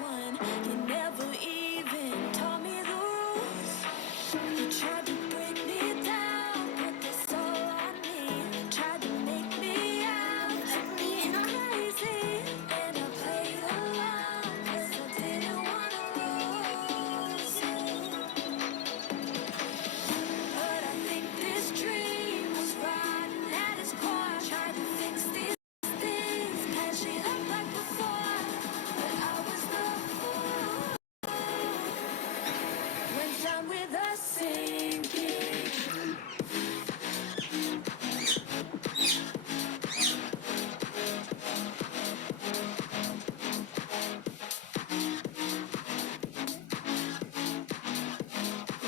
won. You never even taught me the rules. You tried to break me down, put this all on me. Tried to make me out to be crazy, and I played along 'cause I didn't wanna lose you. But I think this dream was rotten at its core. Tried to fix these things, patch it up like before, but I was the fool. Went down with a sinking.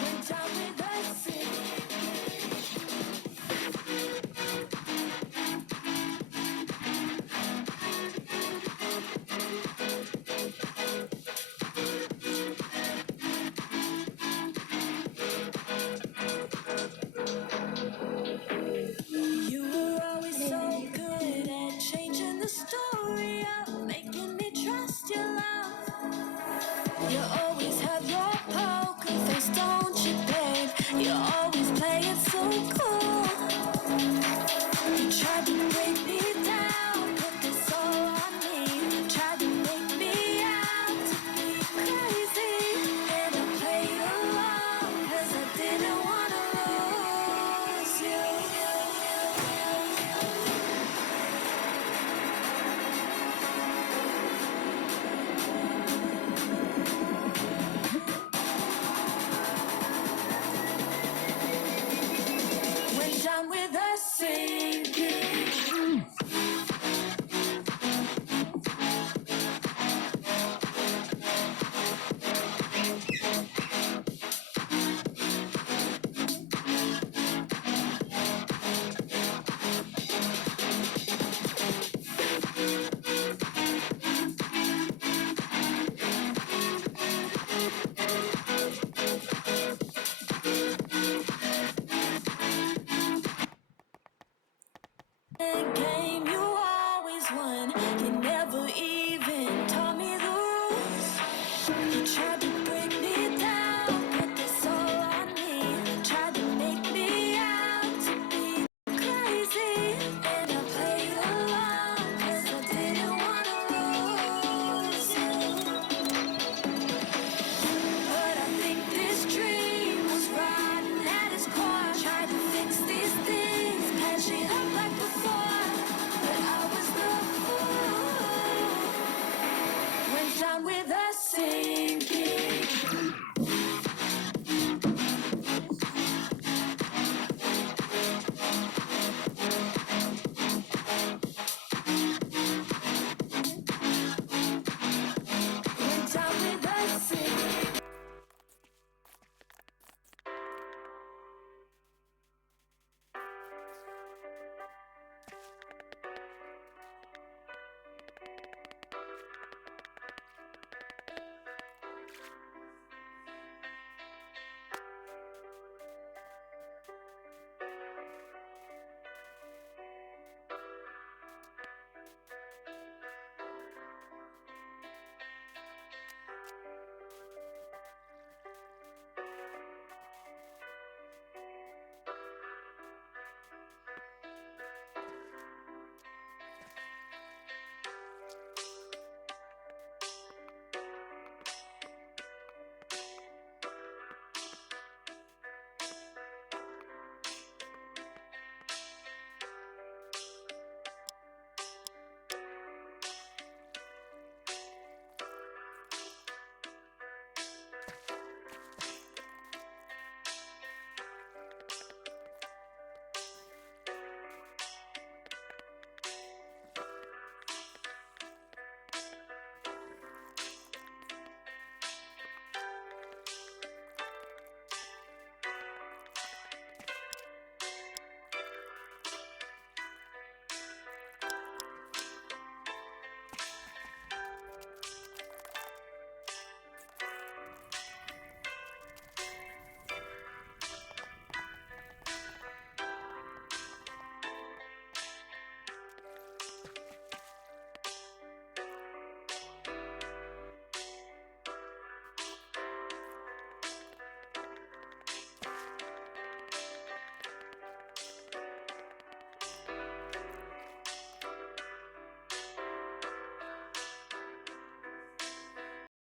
Went down with a sinking. You were always so good at changing the story up, making me trust your love. You always have your poker face, don't you, babe? You always play it so cool. You tried to break me down, put this all on me. Tried to make me out to be crazy, and I played along 'cause I didn't wanna lose you. Went down with a sinking. Game you always won. You never